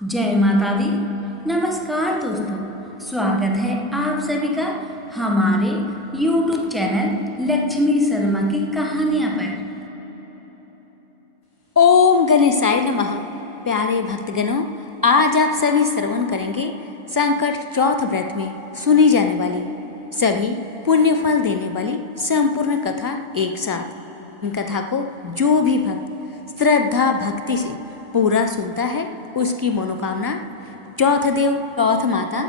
जय माता दी। नमस्कार दोस्तों, स्वागत है आप सभी का हमारे YouTube चैनल लक्ष्मी शर्मा की कहानियां पर। ओम गणेशाय नमः। प्यारे भक्तगणों, आज आप सभी श्रवण करेंगे संकट चौथ व्रत में सुनी जाने वाली सभी पुण्य फल देने वाली संपूर्ण कथा एक साथ। इन कथा को जो भी भक्त श्रद्धा भक्ति से पूरा सुनता है उसकी मनोकामना चौथ देव चौथ माता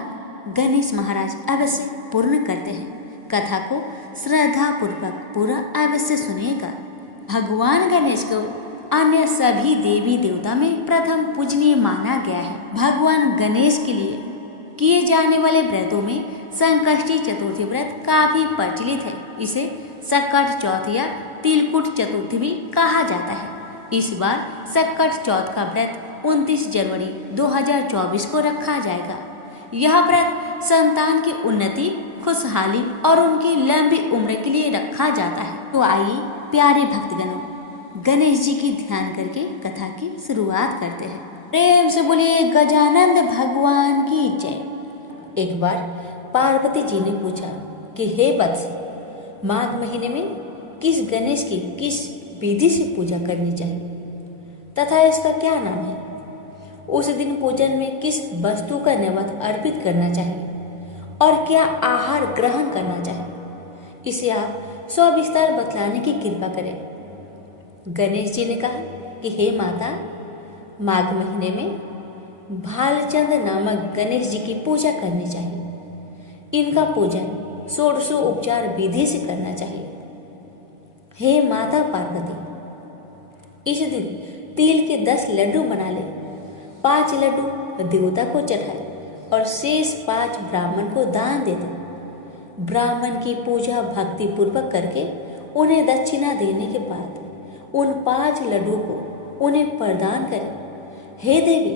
गणेश महाराज अवश्य पूर्ण करते हैं। कथा को श्रद्धा पूर्वक पूरा अवश्य सुनिएगा। भगवान गणेश को अन्य सभी देवी देवता में प्रथम पूजनीय माना गया है। भगवान गणेश के लिए किए जाने वाले व्रतों में संकष्टी चतुर्थी व्रत काफी प्रचलित है। इसे संकट चौथ या तिलकुट चतुर्थी भी कहा जाता है। इस बार संकट चौथ का व्रत 29 जनवरी 2024 को रखा जाएगा। यह व्रत संतान की उन्नति, खुशहाली और उनकी लंबी उम्र के लिए रखा जाता है। तो आइए प्यारे भक्तगणों, गणेश जी की ध्यान करके कथा की शुरुआत करते हैं। प्रेम से बोलिए गजानंद भगवान की जय। एक बार पार्वती जी ने पूछा कि हे वत्स, माघ महीने में किस गणेश की किस विधि से पूजा करनी चाहिए तथा इसका क्या नाम है? उस दिन पूजन में किस वस्तु का नैवेद्य अर्पित करना चाहिए और क्या आहार ग्रहण करना चाहिए, इसे आप सविस्तार बतलाने की कृपा करें। गणेश जी ने कहा कि हे माता, माघ महीने में भालचंद्र नामक गणेश जी की पूजा करनी चाहिए। इनका पूजन षोडशो उपचार विधि से करना चाहिए। हे माता पार्वती, इस दिन तिल के 10 लड्डू बना ले, 5 लड्डू देवता को चढ़ाए और शेष 5 ब्राह्मण को दान दे दे। ब्राह्मण की पूजा भक्ति पूर्वक करके उन्हें दक्षिणा देने के बाद उन 5 लड्डू को उन्हें प्रदान करें। हे देवी,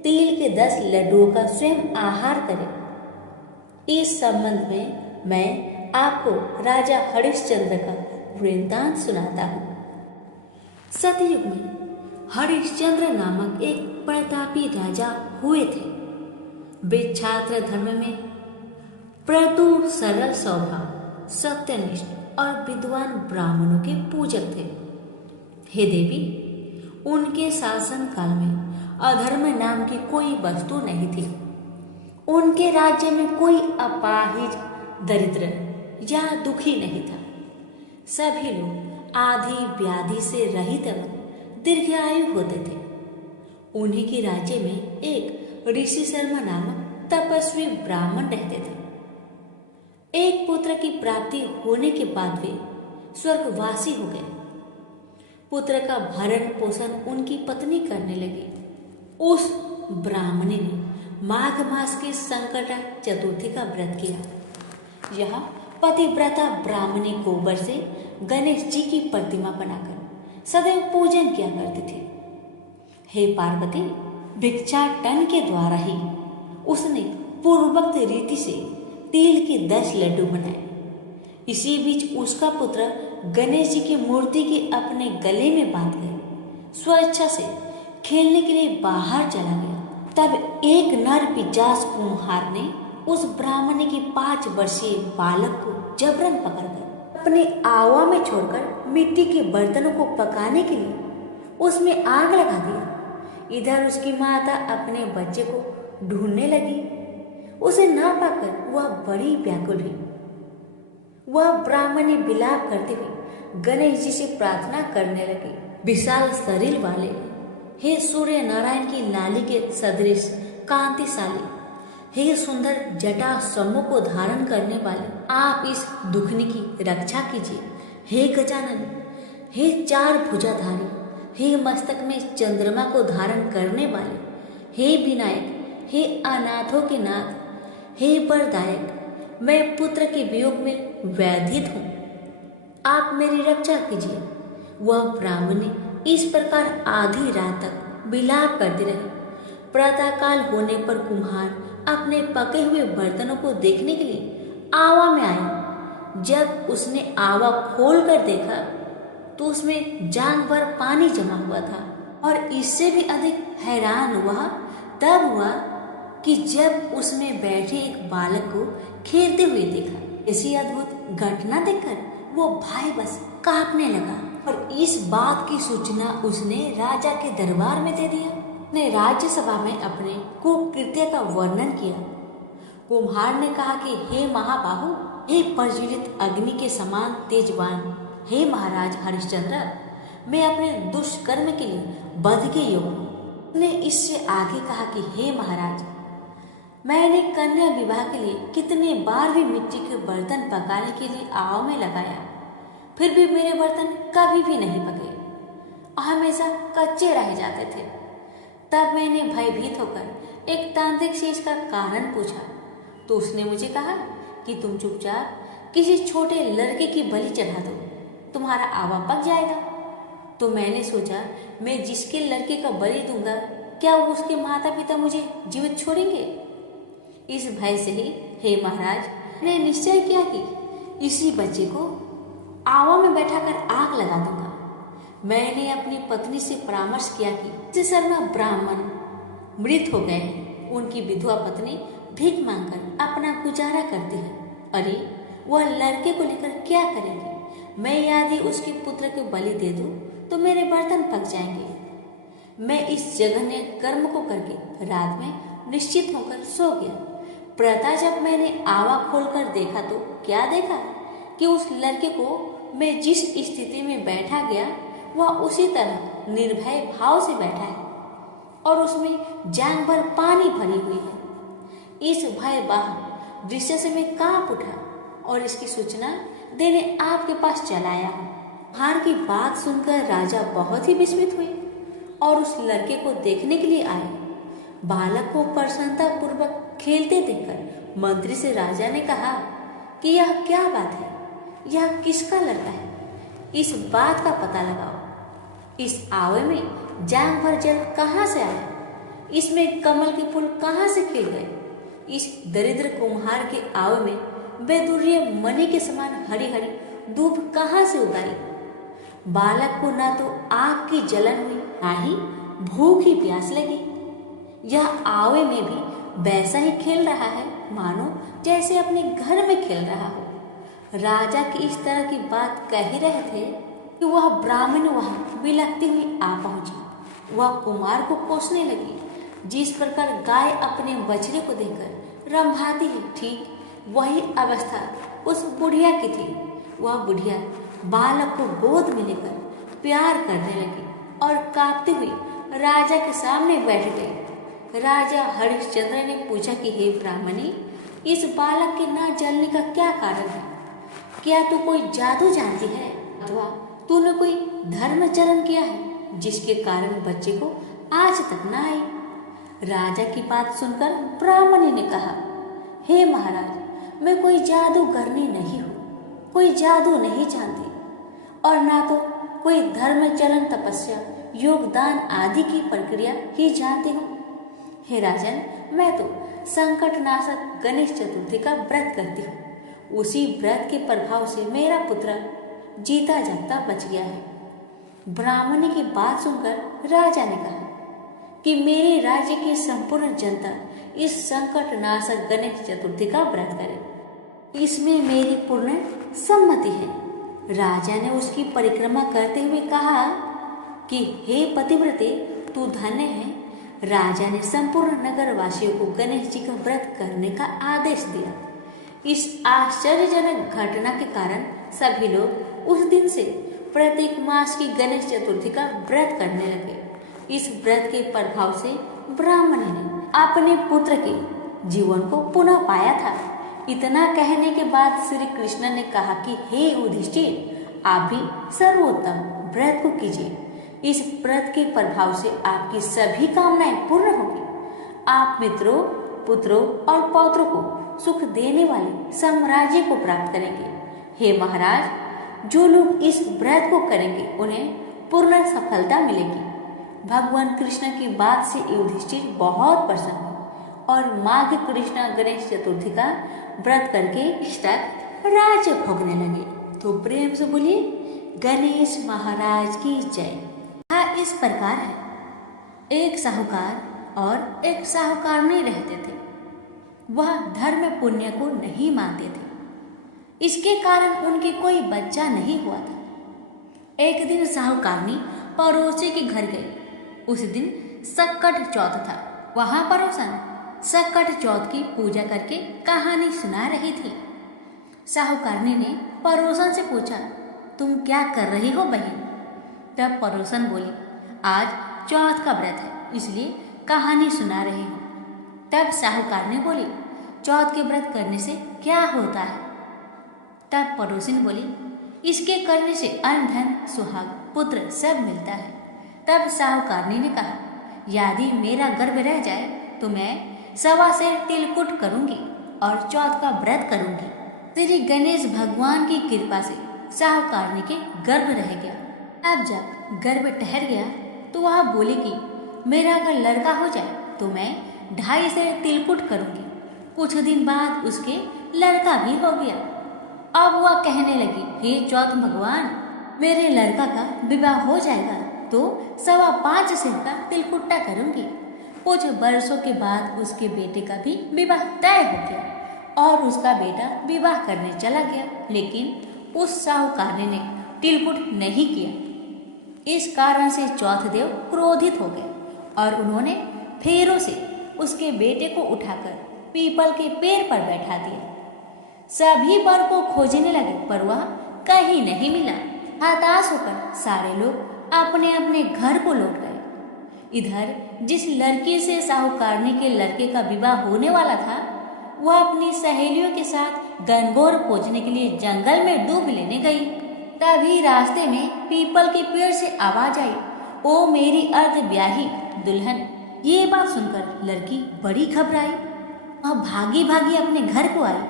तिल के 10 लड्डुओं का स्वयं आहार करें। इस संबंध में मैं आपको राजा हरिश्चंद्र का वृत्तांत सुनाता हूँ। सतयुग में हरिश्चंद्र नामक एक प्रतापी राजा हुए थे। वे छात्र धर्म में प्रतु सरल स्वभाव, सत्यनिष्ठ और विद्वान ब्राह्मणों के पूजक थे। हे देवी, उनके शासन काल में अधर्म नाम की कोई वस्तु नहीं थी। उनके राज्य में कोई अपाहिज, दरिद्र या दुखी नहीं था। सभी लोग आदि व्याधि से रहित एवं दीर्घायु होते थे। उन्हीं के राज्य में एक ऋषि शर्मा नामक तपस्वी ब्राह्मण रहते थे। एक पुत्र की प्राप्ति होने के बाद वे स्वर्गवासी हो गए। पुत्र का भरण पोषण उनकी पत्नी करने लगी। उस ब्राह्मणी ने माघ मास की संकटा चतुर्थी का व्रत किया। यह पतिव्रता ब्राह्मणी गोबर से गणेश जी की प्रतिमा बनाकर सदैव पूजन किया करती थी। हे पार्वती, भिक्षाटन के द्वारा ही उसने पूर्वोक्त रीति से तिल के 10 लड्डू बनाए। इसी बीच उसका पुत्र गणेश जी की मूर्ति के अपने गले में बांध गए स्वेच्छा से खेलने के लिए बाहर चला गया। तब एक नर पिशाच कुम्हार ने उस ब्राह्मणी के 5 वर्षीय बालक को जबरन पकड़ कर अपने आवा में छोड़कर मिट्टी के बर्तनों को पकाने के लिए उसमें आग लगा दिया। इधर उसकी माता अपने बच्चे को ढूंढने लगी। उसे ना पाकर वह बड़ी व्याकुल हुई। वह ब्राह्मणी विलाप करते हुए गणेश जी से प्रार्थना करने लगी। विशाल शरीर वाले, हे सूर्य नारायण की लाली के सदृश कांतिशाली, हे सुंदर जटा समूह को धारण करने वाले, आप इस दुखनी की रक्षा कीजिए। हे गजानन, हे 4 भुजाधारी, हे मस्तक में चंद्रमा को धारण करने वाले, हे विनायक, हे अनाथों के नाथ, हे वरदायक, मैं पुत्र के वियोग में व्यथित हूँ, आप मेरी रक्षा कीजिए। वह ब्राह्मणी इस प्रकार आधी रात तक विलाप करती रही। प्रातःकाल होने पर कुम्हार अपने पके हुए बर्तनों को देखने के लिए आवा में आया। जब उसने आवा खोल कर देखा तो उसमें जांग भर पानी जमा हुआ था और इससे भी अधिक हैरान वह तब हुआ कि जब उसमें बैठे एक बालक को खेलते हुए देखा। ऐसी अद्भुत घटना देखकर वो भाई बस कांपने लगा और इस बात की सूचना उसने राजा के दरबार में दे दिया। ने राज्यसभा में अपने कुकृत्य का वर्णन किया। कुम्हार ने कहा कि हे महाबाहु, हे प्रज्वलित अग्नि के समान तेजवान, हे महाराज हरिश्चंद्र, मैं अपने दुष्कर्म के लिए वध के योग्य हूँ। ने इससे आगे कहा कि हे महाराज, मैंने कन्या विवाह के लिए कितने बार भी मिट्टी के बर्तन पकाने के लिए आव में लगाया, फिर भी मेरे बर्तन कभी भी नहीं पके, हमेशा कच्चे रह जाते थे। तब मैंने भयभीत होकर एक तांत्रिक से इसका कारण पूछा, तो उसने मुझे कहा कि तुम चुपचाप किसी छोटे लड़के की बलि चढ़ा दो, तुम्हारा आवा पक जाएगा। तो मैंने सोचा, मैं जिसके लड़के का बलि दूंगा, क्या वो उसके माता पिता मुझे जीवित छोड़ेंगे? इस भय से ही हे महाराज, मैंने निश्चय किया कि इसी बच्चे को आवा में बैठाकर आग लगा दूंगा। मैंने अपनी पत्नी से परामर्श किया कि जिस शर्मा ब्राह्मण मृत हो गए हैं, उनकी विधवा पत्नी भीख मांगकर अपना गुजारा करती है। अरे वह लड़के को लेकर क्या करेगी? मैं यदि उसके पुत्र को बलि दे दूं तो मेरे बर्तन पक जाएंगे। मैं इस जघन्य कर्म को करके रात में निश्चित होकर सो गया। प्रातः जब मैंने आवा खोलकर देखा तो क्या देखा कि उस लड़के को मैं जिस स्थिति में बैठा गया वह उसी तरह निर्भय भाव से बैठा है और उसमें जांघ भर पानी भरी हुई है। इस भयावह दृश्य से मैं कांप उठा और इसकी सूचना देने आपके पास चला आया हूँ। हार की बात सुनकर राजा बहुत ही विस्मित हुए और उस लड़के को देखने के लिए आए। बालक को प्रसन्नता पूर्वक खेलते देखकर मंत्री से राजा ने कहा कि यह क्या बात है, यह किसका लड़का है? इस बात का पता लगाओ। इस आवे में जांघ भर जल कहाँ से आया? इसमें कमल के फूल कहाँ से खिल गए? इस दरिद्र कुम्हार के आवे में बेदुर्य मणि के समान हरी हरी धूप कहाँ से उगाई? बालक को ना तो आग की जलन हुई, ना ही भूख ही प्यास लगी। यह आवे में भी वैसा ही खेल रहा है मानो जैसे अपने घर में खेल रहा हो। राजा की इस तरह की बात कह ही रहे थे कि वह ब्राह्मण वहां बिलखती हुई आ पहुंची। वह कुमार को कोसने लगी। जिस प्रकार गाय अपने बछड़े को देखकर रंभाती है, ठीक वही अवस्था उस बुढ़िया की थी। वह बुढ़िया बालक को गोद में लेकर प्यार करने लगी और कांपती हुई राजा के सामने बैठ गई। राजा हरिश्चंद्र ने पूछा कि हे ब्राह्मणी, इस बालक के ना जलने का क्या कारण है? क्या तू कोई जादू जानती है अथवा तूने कोई धर्मचरण किया है जिसके कारण बच्चे को आज तक न आई? राजा की बात सुनकर ब्राह्मणी ने कहा, हे महाराज, मैं कोई जादूगरनी नहीं हूँ, कोई जादू नहीं जानती और ना तो कोई धर्मचरण, तपस्या, योगदान आदि की प्रक्रिया ही जानती हूँ। हे राजन, मैं तो संकटनाशक गणेश चतुर्थी का व्रत करती हूँ। उसी व्रत के प्रभाव से मेरा पुत्र जीता जागता बच गया है। ब्राह्मणी की बात सुनकर राजा ने कहा कि मेरे राज्य की संपूर्ण जनता इस संकटनाशक गणेश चतुर्थी का व्रत करे, इसमें मेरी पूर्ण सम्मति है। राजा ने उसकी परिक्रमा करते हुए कहा कि हे पतिव्रते, तू धन्य है। राजा ने संपूर्ण नगर वासियों को गणेश जी का व्रत करने का आदेश दिया। इस आश्चर्यजनक घटना के कारण सभी लोग उस दिन से प्रत्येक मास की गणेश चतुर्थी का व्रत करने लगे। इस व्रत के प्रभाव से ब्राह्मणी ने अपने पुत्र के जीवन को पुनः पाया था। इतना कहने के बाद श्री कृष्ण ने कहा कि हे युधिष्ठिर, आप भी सर्वोत्तम व्रत को कीजिए। इस व्रत के प्रभाव से आपकी सभी कामनाएं पूर्ण होगी। आप मित्रों, पुत्रों और पौत्रों को सुख देने वाले साम्राज्य को प्राप्त करेंगे। हे महाराज, जो लोग इस व्रत को करेंगे उन्हें पूर्ण सफलता मिलेगी। भगवान कृष्ण की बात से युधिष्ठिर बहुत प्रसन्न हुए और माघ कृष्ण गणेश चतुर्थी का व्रत करके इस तक राज्य भोगने लगे। तो प्रेम से बोलिए गणेश महाराज की जय। इस प्रकार है, एक साहूकार और एक साहूकारनी रहते थे। वह धर्म पुण्य को नहीं मानते थे, इसके कारण उनके कोई बच्चा नहीं हुआ था। एक दिन साहूकारनी पड़ोसी के घर गई। उस दिन सक्कट चौथ था। वहां पड़ोसन सक्कट चौथ की पूजा करके कहानी सुना रही थी। साहूकारनी ने पड़ोसन से पूछा, तुम क्या कर रही हो बहन? तब पड़ोसन बोली, आज चौथ का व्रत है, इसलिए कहानी सुना रही हूँ। तब साहूकारनी बोली, चौथ के व्रत करने से क्या होता है? तब पड़ोसिन बोली, इसके करने से अन्न धन सुहाग पुत्र सब मिलता है। तब साहूकारनी ने कहा, यदि मेरा गर्भ रह जाए तो मैं 1.25 सेर तिलकुट करूंगी और चौथ का व्रत करूंगी। श्री गणेश भगवान की कृपा से साहूकारनी के गर्भ रह गया। अब जब गर्भ ठहर गया तो वह बोली कि मेरा अगर लड़का हो जाए तो मैं 2.5 सेर तिलकुट करूंगी। कुछ दिन बाद उसके लड़का भी हो गया। अब वह कहने लगी, हे चौथ भगवान, मेरे लड़का का विवाह हो जाएगा तो 5.25 सेर का तिलकुट्टा करूंगी। कुछ वर्षों के बाद उसके बेटे का भी विवाह तय हो गया और उसका बेटा विवाह करने चला गया, लेकिन उस साहूकारनी ने तिलकुट नहीं किया। इस कारण से चौथ देव क्रोधित हो गए और उन्होंने फेरों से उसके बेटे को उठाकर पीपल के पेड़ पर बैठा दिया। सभी वर को खोजने लगे पर वह कहीं नहीं मिला। हताश होकर सारे लोग अपने अपने घर को लौट गए। इधर जिस लड़की से साहूकारनी के लड़के का विवाह होने वाला था, वह अपनी सहेलियों के साथ गणगौर खोजने के लिए जंगल में डूब लेने गई। तभी रास्ते में पीपल के पेड़ से आवाज आई, ओ मेरी अर्ध ब्याही दुल्हन। ये बात सुनकर लड़की बड़ी घबराई और भागी भागी अपने घर को आई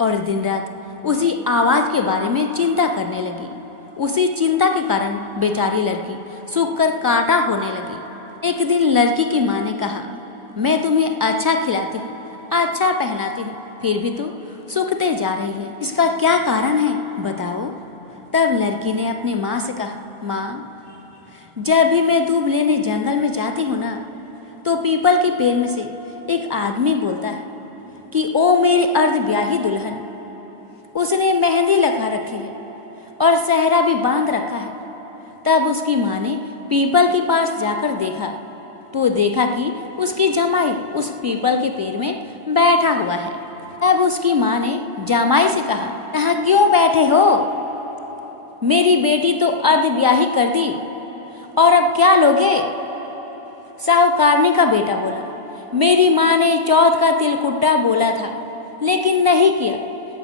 और दिन रात उसी आवाज के बारे में चिंता करने लगी। उसी चिंता के कारण बेचारी लड़की सूख कर कांटा होने लगी। एक दिन लड़की की माँ ने कहा, मैं तुम्हें अच्छा खिलाती हूँ, अच्छा पहनाती हूँ, फिर भी तू सूखते जा रही है, इसका क्या कारण है बताओ? तब लड़की ने अपनी माँ से कहा, माँ, जब भी मैं दूब लेने जंगल में जाती हूँ ना, तो पीपल के पेड़ में से एक आदमी बोलता है कि ओ मेरी अर्ध ब्याही दुल्हन। उसने मेहंदी लगा रखी है और सेहरा भी बांध रखा है। तब उसकी माँ ने पीपल के पास जाकर देखा तो देखा कि उसकी जमाई उस पीपल के पेड़ में बैठा हुआ है। तब उसकी माँ ने जमाई से कहा, यहाँ क्यों बैठे हो? मेरी बेटी तो अर्ध ब्याही कर दी और अब क्या लोगे? साहूकारनी का बेटा बोला, मेरी माँ ने चौथ का तिलकुट्टा बोला था लेकिन नहीं किया,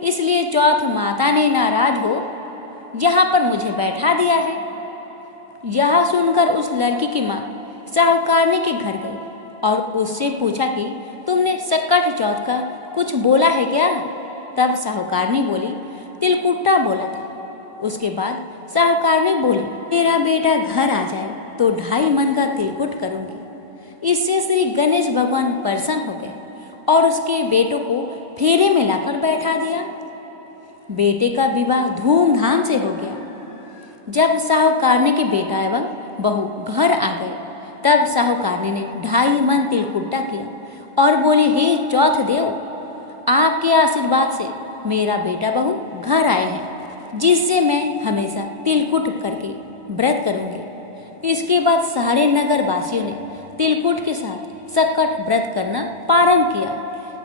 इसलिए चौथ माता ने नाराज हो यहाँ पर मुझे बैठा दिया है। यह सुनकर उस लड़की की माँ साहूकारनी के घर गई और उससे पूछा कि तुमने सक्कट चौथ का कुछ बोला है क्या? तब साहूकारनी बोली, तिलकुट्टा बोला था। उसके बाद साहूकारनी बोली, तेरा बेटा घर आ जाए तो 2.5 मन का तिलकुट करूंगी। इससे श्री गणेश भगवान प्रसन्न हो गए और उसके बेटों को फेरे में लाकर बैठा दिया। बेटे का विवाह धूमधाम से हो गया। जब साहूकारनी के बेटा एवं बहू घर आ गए, तब साहूकारनी ने 2.5 मन तिलकुट्टा किया और बोले, हे चौथ देव, आपके आशीर्वाद से मेरा बेटा बहू घर आए हैं, जिससे मैं हमेशा तिलकुट करके व्रत करूंगी। इसके बाद सारे नगर वासियों ने तिलकुट के साथ सक्कट व्रत करना प्रारंभ किया।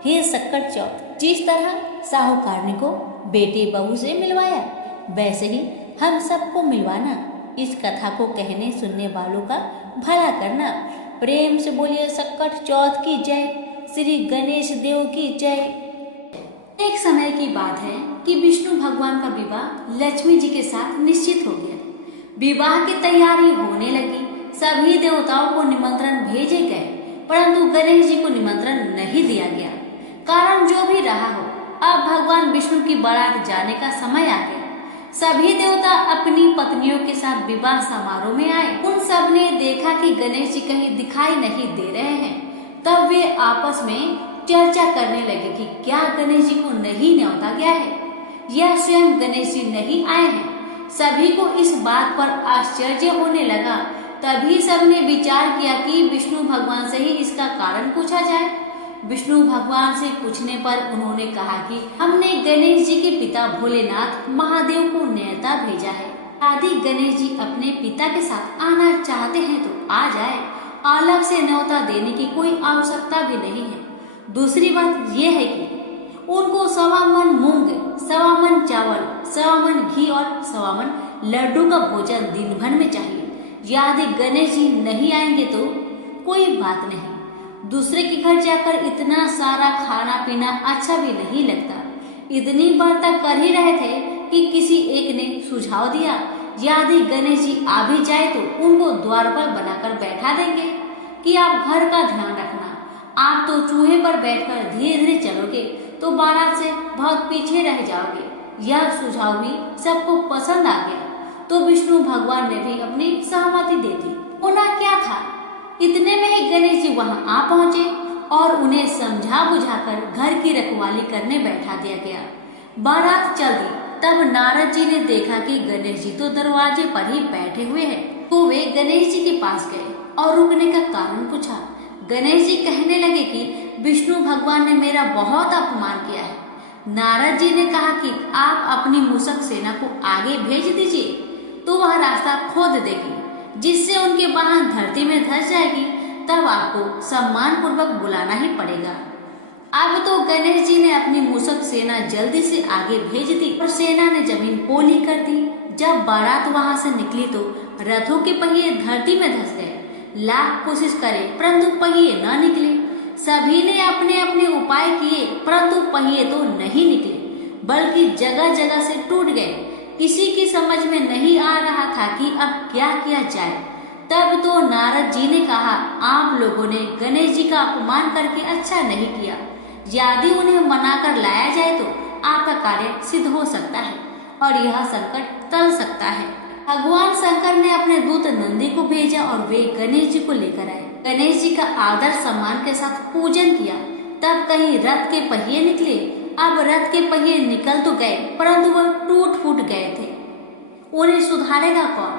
हे सक्कट चौथ, जिस तरह साहूकारनी को बेटे बहू से मिलवाया, वैसे ही हम सबको मिलवाना। इस कथा को कहने सुनने वालों का भला करना। प्रेम से बोलिए सक्कट चौथ की जय, श्री गणेश देव की जय। एक समय की बात है कि विष्णु भगवान का विवाह लक्ष्मी जी के साथ निश्चित हो गया। विवाह की तैयारी होने लगी। सभी देवताओं को निमंत्रण भेजे गए, परंतु गणेश जी को निमंत्रण नहीं दिया गया। कारण जो भी रहा हो, अब भगवान विष्णु की बारात जाने का समय आ गया। सभी देवता अपनी पत्नियों के साथ विवाह समारोह में आए। उन सब ने देखा कि गणेश जी कहीं दिखाई नहीं दे रहे हैं। तब वे आपस में चर्चा करने लगे कि क्या गणेश जी को नहीं न्योता गया है या स्वयं गणेश जी नहीं आए हैं। सभी को इस बात पर आश्चर्य होने लगा। तभी सबने विचार किया कि विष्णु भगवान से ही इसका कारण पूछा जाए। विष्णु भगवान से पूछने पर उन्होंने कहा कि हमने गणेश जी के पिता भोलेनाथ महादेव को न्योता भेजा है। यदि गणेश जी अपने पिता के साथ आना चाहते हैं तो आ जाए, अलग से न्योता देने की कोई आवश्यकता भी नहीं है। दूसरी बात यह है कि उनको 1.25 मन मूंग, 1.25 मन चावल, 1.25 मन घी और 1.25 मन लड्डू का भोजन दिन भर में चाहिए। यदि गणेश जी नहीं आएंगे तो कोई बात नहीं, दूसरे के घर जाकर इतना सारा खाना पीना अच्छा भी नहीं लगता। इतनी बार तक कर ही रहे थे कि किसी एक ने सुझाव दिया, यदि गणेश जी आ भी जाए तो उनको द्वार पर बनाकर बैठा देंगे कि आप घर का ध्यान रखना। आप तो चूहे पर बैठकर धीरे धीरे चलोगे तो बारात से बहुत पीछे रह जाओगे। यह सुझाव भी सबको पसंद आ गया तो विष्णु भगवान ने भी अपनी सहमति दे दी। होना क्या था, इतने में ही गणेश जी वहां आ पहुंचे और उन्हें समझा बुझाकर घर की रखवाली करने बैठा दिया गया। बारात चल दी। तब नारद जी ने देखा कि गणेश जी तो दरवाजे पर ही बैठे हुए हैं, तो वे गणेश जी के पास गए और रुकने का कारण पूछा। गणेश जी कहने लगे कि विष्णु भगवान ने मेरा बहुत अपमान किया है। नारद जी ने कहा कि आप अपनी मूषक सेना को आगे भेज दीजिए तो वह रास्ता खोद देगी, जिससे उनके वाहन धरती में धंस जाएगी। तब आपको सम्मान पूर्वक बुलाना ही पड़ेगा। अब तो गणेश जी ने अपनी मूषक सेना जल्दी से आगे भेज दी और सेना ने जमीन पोली कर दी। जब बारात वहां से निकली तो रथों के पहिए धरती में धंस गए। लाख कोशिश करे परंतु पहिए न निकले। सभी ने अपने अपने उपाय किए परंतु पहिए तो नहीं निकले, बल्कि जगह जगह से टूट गए। किसी की समझ में नहीं आ रहा था कि अब क्या किया जाए। तब तो नारद जी ने कहा, आप लोगों ने गणेश जी का अपमान करके अच्छा नहीं किया। यदि उन्हें मनाकर लाया जाए तो आपका कार्य सिद्ध हो सकता है और यह संकट टल सकता है। भगवान शंकर ने अपने दूत नंदी को भेजा और वे गणेश जी को लेकर आए। गणेश जी का आदर सम्मान के साथ पूजन किया। तब कहीं रथ के पहिए निकले। अब रथ के पहिए निकल तो गए परंतु वह टूट फूट गए थे। उन्हें सुधारेगा कौन?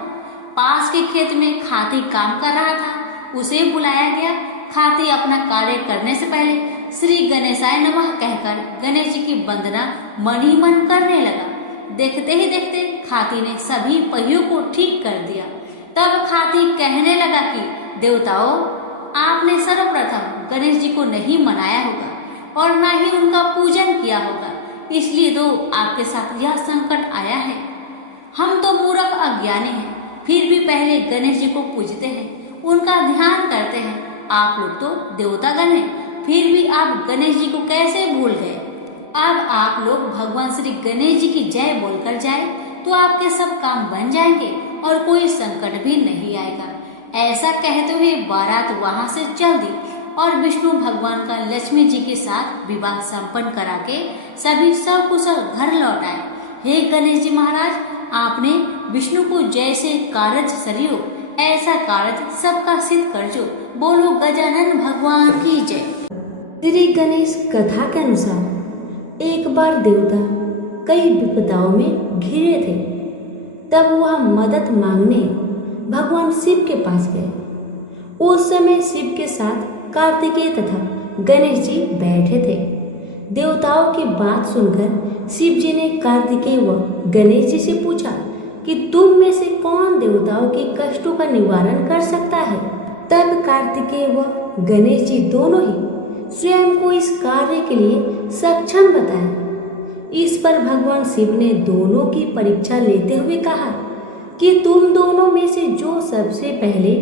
पास के खेत में खाती काम कर रहा था, उसे बुलाया गया। खाती अपना कार्य करने से पहले श्री गणेशाय नमः कहकर गणेश जी की वंदना मन ही मन करने लगा। देखते ही देखते खाती ने सभी पहियों को ठीक कर दिया। तब खाती कहने लगा कि देवताओं, आपने सर्वप्रथम गणेश जी को नहीं मनाया होगा और न ही उनका पूजन किया होगा, इसलिए तो आपके साथ यह संकट आया है। हम तो मूर्ख अज्ञानी हैं, फिर भी पहले गणेश जी को पूजते हैं, उनका ध्यान करते हैं। आप लोग तो देवतागण हैं, फिर भी आप गणेश जी को कैसे भूल गए? अब आप लोग भगवान श्री गणेश जी की जय बोलकर जाए तो आपके सब काम बन जाएंगे और कोई संकट भी नहीं आएगा। ऐसा कहते हुए बारात वहां से चल दी और विष्णु भगवान का लक्ष्मी जी के साथ विवाह संपन्न करा के सभी सकुशल घर लौट आए। हे गणेश जी महाराज, आपने विष्णु को जैसे कारज सरियो ऐसा कारज सबका सिद्ध कर जो। बोलो गजानन भगवान की जय। श्री गणेश कथा के अनुसार एक बार देवता कई विपदाओं में घिरे थे। तब वह मदद मांगने भगवान शिव के पास गए। उस समय शिव के साथ कार्तिकेय तथा गणेश जी बैठे थे। देवताओं की बात सुनकर शिव जी ने कार्तिकेय व गणेश जी से पूछा कि तुम में से कौन देवताओं के कष्टों का निवारण कर सकता है। तब कार्तिकेय व गणेश जी दोनों ही स्वयं को इस कार्य के लिए सक्षम बताए। इस पर भगवान शिव ने दोनों की परीक्षा लेते हुए कहा कि तुम दोनों में से जो सबसे पहले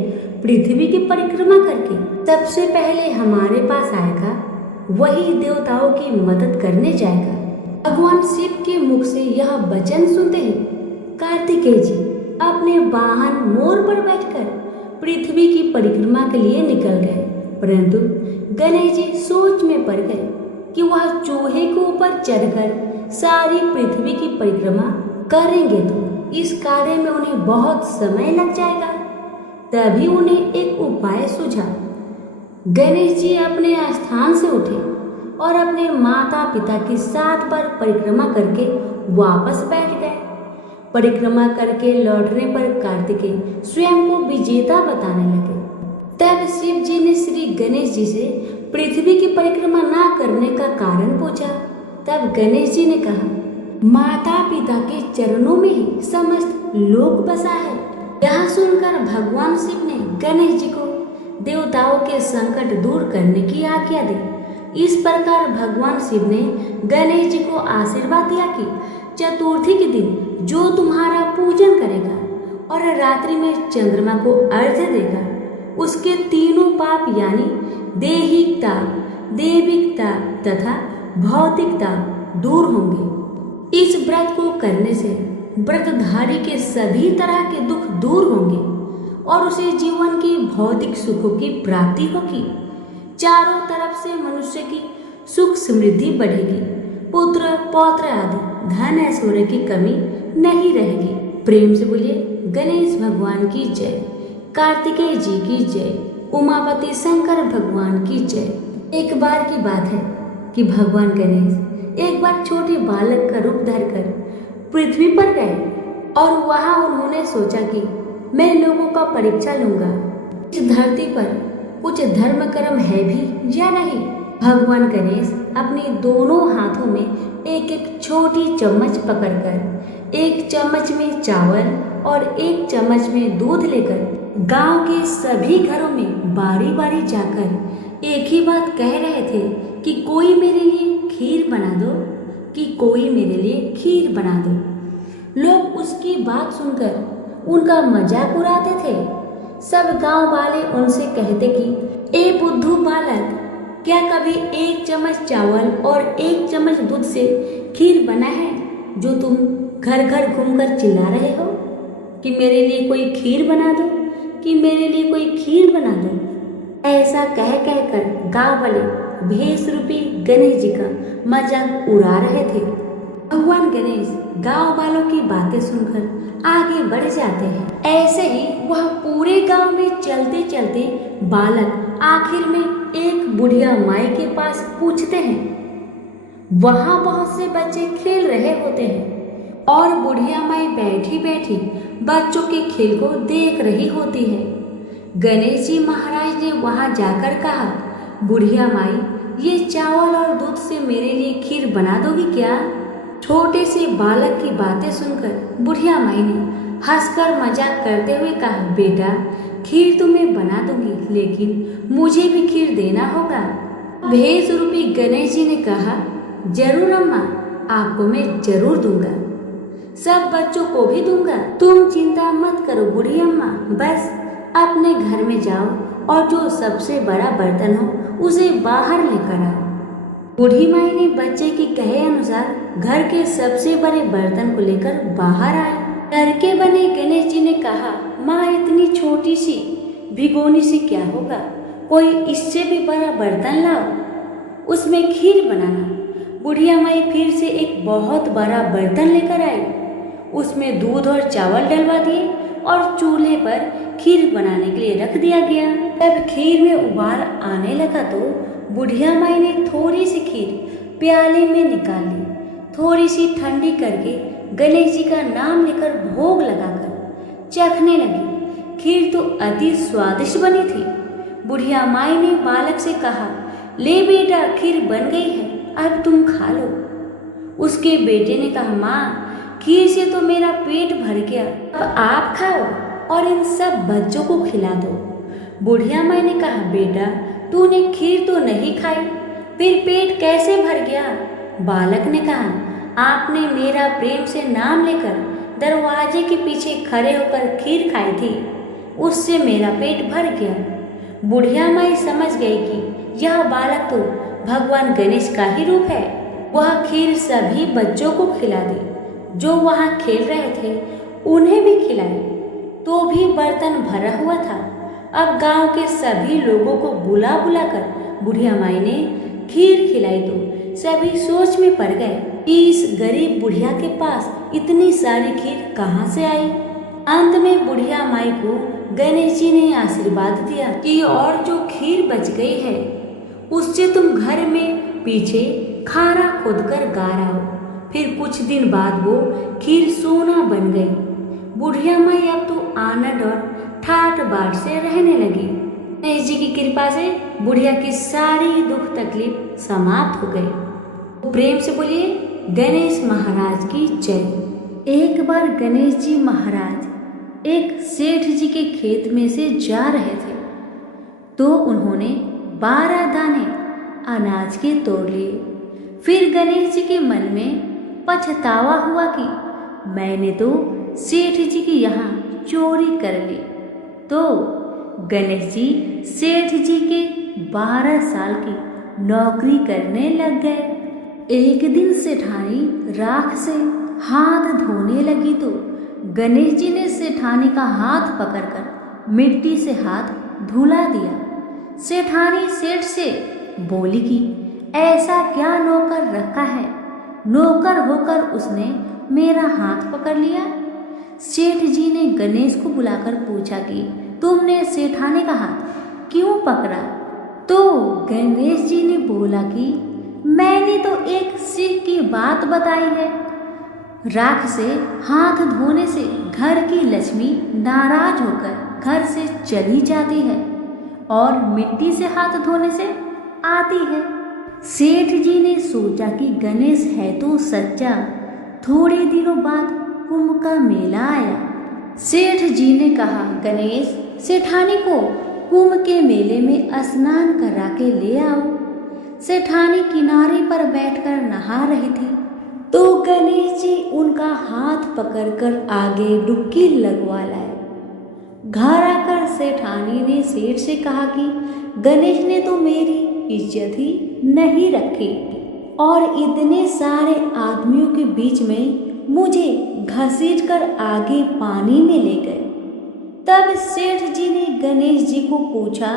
पृथ्वी की परिक्रमा करके सबसे पहले हमारे पास आएगा वही देवताओं की मदद करने जाएगा। भगवान शिव के मुख से यह वचन सुनते ही कार्तिकेय जी अपने वाहन मोर पर बैठकर पृथ्वी की परिक्रमा के लिए निकल गए। परंतु गणेश जी सोच में पड़ गए कि वह चूहे के ऊपर चढ़कर सारी पृथ्वी की परिक्रमा करेंगे तो इस कार्य में उन्हें बहुत समय लग जाएगा। तभी उन्हें एक उपाय सूझा। गणेश जी अपने स्थान से उठे और अपने माता पिता की साथ पर परिक्रमा करके वापस बैठ गए। परिक्रमा करके लौटने पर कार्तिकेय स्वयं को विजेता बताने लगे। तब शिव जी ने श्री गणेश जी से पृथ्वी की परिक्रमा ना करने का कारण पूछा। तब गणेश जी ने कहा, माता पिता के चरणों में ही समस्त लोक बसा है। यह सुनकर भगवान शिव ने गणेश जी को देवताओं के संकट दूर करने की आज्ञा दी। इस प्रकार भगवान शिव ने गणेश जी को आशीर्वाद दिया कि चतुर्थी के दिन जो तुम्हारा पूजन करेगा और रात्रि में चंद्रमा को अर्घ्य देगा, उसके तीनों पाप यानी दैहिकता, दैविकता तथा भौतिकता दूर होंगे। इस व्रत को करने से व्रतधारी के सभी तरह के दुख दूर होंगे और उसे जीवन की भौतिक सुखों की प्राप्ति होगी। चारों तरफ से मनुष्य की सुख समृद्धि बढ़ेगी, पुत्र पौत्र आदि धन ऐश्वर्य की कमी नहीं रहेगी। प्रेम से बोलिए गणेश भगवान की जय, कार्तिकेय जी की जय, उमापति शंकर भगवान की जय। एक बार की बात है कि भगवान गणेश एक बार छोटे बालक का रूप धरकर पृथ्वी पर गए और वहां उन्होंने सोचा कि मैं लोगों का परीक्षा लूंगा, इस धरती पर कुछ धर्म कर्म है भी या नहीं। भगवान गणेश अपने दोनों हाथों में एक एक छोटी चम्मच पकड़कर एक चम्मच में चावल और एक चम्मच में दूध लेकर गांव के सभी घरों में बारी बारी जाकर एक ही बात कह रहे थे कि कोई मेरे लिए खीर बना दो, कि कोई मेरे लिए खीर बना दो। लोग उसकी बात सुनकर उनका मजाक उड़ाते थे। सब गांव वाले उनसे कहते कि ए बुद्धू बालक, क्या कभी एक चम्मच चावल और एक चम्मच दूध से खीर बना है जो तुम घर घर घूमकर चिल्ला रहे हो कि मेरे लिए कोई खीर बना दो, कि मेरे लिए कोई खीर बना दो। ऐसा कह कहकर गांव वाले भेष रूपी गणेश जी का मजाक उड़ा रहे थे। भगवान गणेश गांव वालों की बातें सुनकर आगे बढ़ जाते हैं। ऐसे ही वह पूरे गांव में चलते चलते बालक आखिर में एक बुढ़िया माई के पास पूछते हैं। वहां बहुत से बच्चे खेल रहे होते हैं और बुढ़िया माई बैठी बैठी बच्चों के खेल को देख रही होती है। गणेश जी महाराज ने वहां जाकर कहा, बुढ़िया माई, ये चावल और दूध से मेरे लिए खीर बना दोगी क्या? छोटे से बालक की बातें सुनकर बुढ़िया माई ने हंसकर मजाक करते हुए कहा, बेटा खीर तो मैं बना दूंगी, लेकिन मुझे भी खीर देना होगा। भेष रूपी गणेश जी ने कहा, जरूर अम्मा, आपको मैं जरूर दूंगा, सब बच्चों को भी दूंगा। तुम चिंता मत करो बूढ़ी अम्मा, बस अपने घर में जाओ और जो सबसे बड़ा बर्तन हो उसे बाहर लेकर आओ। बूढ़ी माई ने बच्चे की कहे अनुसार घर के सबसे बड़े बर्तन को लेकर बाहर आए। घर के बने गणेश जी ने कहा, माँ इतनी छोटी सी भिगोनी से क्या होगा, कोई इससे भी बड़ा बर्तन लाओ, उसमें खीर बनाना। बुढ़िया माई फिर से एक बहुत बड़ा बर्तन लेकर आई, उसमें दूध और चावल डलवा दिए और चूल्हे पर खीर बनाने के लिए रख दिया गया। जब खीर में उबाल आने लगा तो बुढ़िया माई ने थोड़ी सी खीर प्याले में निकाल ली, थोड़ी सी ठंडी करके गणेश जी का नाम लेकर भोग लगाकर चखने लगी। खीर तो अति स्वादिष्ट बनी थी। बुढ़िया माई ने बालक से कहा, ले बेटा खीर बन गई है, अब तुम खा लो। उसके बेटे ने कहा, माँ खीर से तो मेरा पेट भर गया, अब आप खाओ और इन सब बच्चों को खिला दो। बुढ़िया माई ने कहा, बेटा तूने खीर तो नहीं खाई, फिर पेट कैसे भर गया? बालक ने कहा, आपने मेरा प्रेम से नाम लेकर दरवाजे के पीछे खड़े होकर खीर खाई थी, उससे मेरा पेट भर गया। बुढ़िया माई समझ गई कि यह बालक तो भगवान गणेश का ही रूप है। वह खीर सभी बच्चों को खिला दी, जो वहाँ खेल रहे थे उन्हें भी खिलाई, तो भी बर्तन भरा हुआ था। अब गांव के सभी लोगों को बुला बुलाकर बुढ़िया माई ने खीर खिलाई तो सभी सोच में पड़ गए कि इस गरीब बुढ़िया के पास इतनी सारी खीर कहाँ से आई। अंत में बुढ़िया माई को गणेश जी ने आशीर्वाद दिया कि और जो खीर बच गई है उससे तुम घर में पीछे खारा खोदकर गाड़ो। फिर कुछ दिन बाद वो खीर सोना बन गई। बुढ़िया माई अब तो आनंद और ठाट बाट से रहने लगी। गणेश जी की कृपा से बुढ़िया की सारी दुख तकलीफ समाप्त हो गई। प्रेम से बोलिए गणेश महाराज की जय। एक बार गणेश जी महाराज एक सेठ जी के खेत में से जा रहे थे तो उन्होंने 12 दाने अनाज के तोड़ लिए। फिर गणेश जी के मन में पछतावा हुआ कि मैंने तो सेठ जी के यहाँ चोरी कर ली। तो गणेश जी सेठ जी के 12 साल की नौकरी करने लग गए। एक दिन सेठानी राख से हाथ धोने लगी तो गणेश जी ने सेठानी का हाथ पकड़कर मिट्टी से हाथ धुला दिया। सेठानी सेठ से बोली कि ऐसा क्या नौकर रखा है, नौकर होकर उसने मेरा हाथ पकड़ लिया। सेठ जी ने गणेश को बुलाकर पूछा कि तुमने सेठानी का हाथ क्यों पकड़ा? तो गणेश जी ने बोला कि मैंने तो एक सीख की बात बताई है। राख से हाथ धोने से घर की लक्ष्मी नाराज होकर घर से चली जाती है और मिट्टी से हाथ धोने से आती है। सेठ जी ने सोचा कि गणेश है तो सच्चा। थोड़े दिनों बाद कुंभ का मेला आया। सेठ जी ने कहा गणेश सेठानी को कुंभ के मेले में स्नान करा के ले आओ। सेठानी किनारे पर बैठकर नहा रही थी तो गणेश जी उनका हाथ पकड़कर आगे डुबकी लगवा लाए। घर आकर सेठानी ने सेठ से कहा कि गणेश ने तो मेरी इज्जत ही नहीं रखी और इतने सारे आदमियों के बीच में मुझे घसीटकर आगे पानी में ले गए। तब सेठ जी ने गणेश जी को पूछा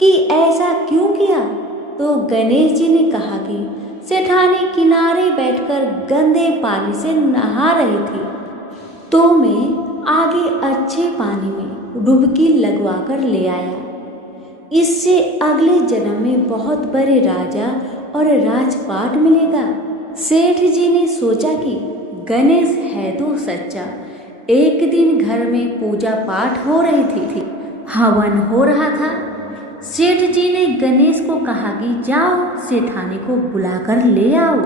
कि ऐसा क्यों किया? तो गणेश जी ने कहा कि सेठानी किनारे बैठकर गंदे पानी से नहा रही थी तो मैं आगे अच्छे पानी में डुबकी लगवाकर ले आया। इससे अगले जन्म में बहुत बड़े राजा और राजपाट मिलेगा। सेठ जी ने सोचा कि गणेश है तो सच्चा। एक दिन घर में पूजा पाठ हो रही थी, हवन हो रहा था। सेठ जी ने गणेश को कहा कि जाओ सेठानी को बुलाकर ले आओ।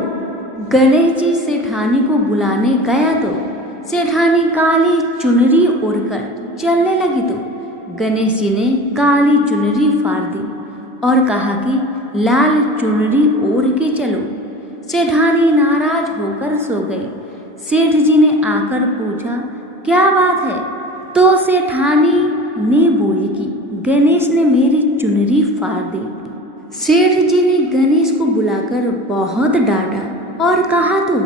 गणेश जी सेठानी को बुलाने गया तो सेठानी काली चुनरी ओढ़कर चलने लगी तो गणेश जी ने काली चुनरी फाड़ दी और कहा कि लाल चुनरी ओढ़ के चलो। सेठानी नाराज होकर सो गई। सेठ जी ने आकर पूछा क्या बात है? तो सेठानी ने बोली कि गणेश ने मेरी चुनरी फाड़ दी। सेठ जी ने गणेश को बुलाकर बहुत डांटा और कहा तुम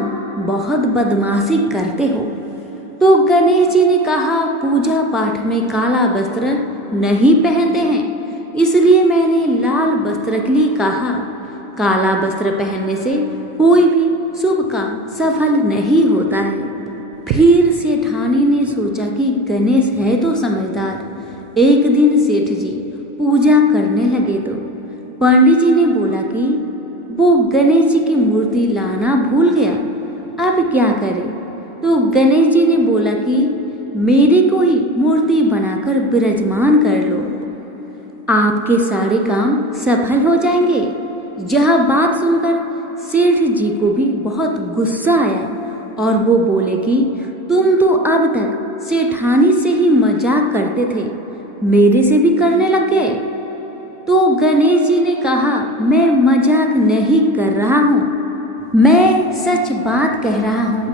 बहुत बदमाशी करते हो। तो गणेश जी ने कहा पूजा पाठ में काला वस्त्र नहीं पहनते हैं, इसलिए मैंने लाल वस्त्र के लिए कहा। काला वस्त्र पहनने से कोई भी शुभ काम सफल नहीं होता है। फिर सेठानी ने सोचा कि गणेश है तो समझदार। एक दिन सेठ जी पूजा करने लगे तो पंडित जी ने बोला कि वो गणेश जी की मूर्ति लाना भूल गया, अब क्या करे? तो गणेश जी ने बोला कि मेरी कोई मूर्ति बनाकर विराजमान कर लो, आपके सारे काम सफल हो जाएंगे। यह बात सुनकर सेठ जी को भी बहुत गुस्सा आया और वो बोले कि तुम तो अब तक सेठानी से ही मजाक करते थे, मेरे से भी करने लग गए। तो गणेश जी ने कहा मैं मजाक नहीं कर रहा हूँ, मैं सच बात कह रहा हूँ।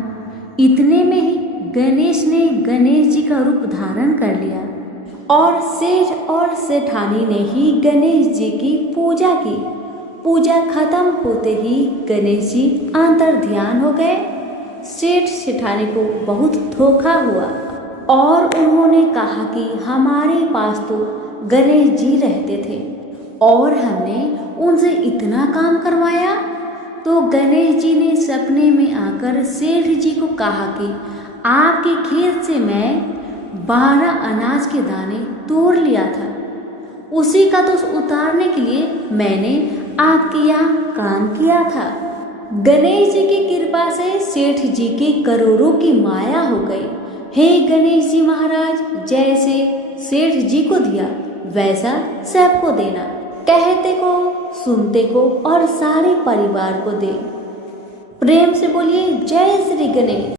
इतने में ही गणेश ने गणेश जी का रूप धारण कर लिया और सेठ और सेठानी ने ही गणेश जी की पूजा की। पूजा खत्म होते ही गणेश जी अंतर ध्यान हो गए। सेठ सेठानी को बहुत धोखा हुआ और उन्होंने कहा कि हमारे पास तो गणेश जी रहते थे और हमने उनसे इतना काम करवाया। तो गणेश जी ने सपने में आकर सेठ जी को कहा कि आपके खेत से मैं 12 अनाज के दाने तोड़ लिया था, उसी का दोष उतारने के लिए मैंने आपके यहाँ काम किया था। गणेश जी की कृपा से सेठ जी के करोड़ों की माया हो गई। हे गणेश जी महाराज, जैसे सेठ जी को दिया वैसा सबको देना, कहते को, सुनते को और सारे परिवार को दे। प्रेम से बोलिए जय श्री गणेश।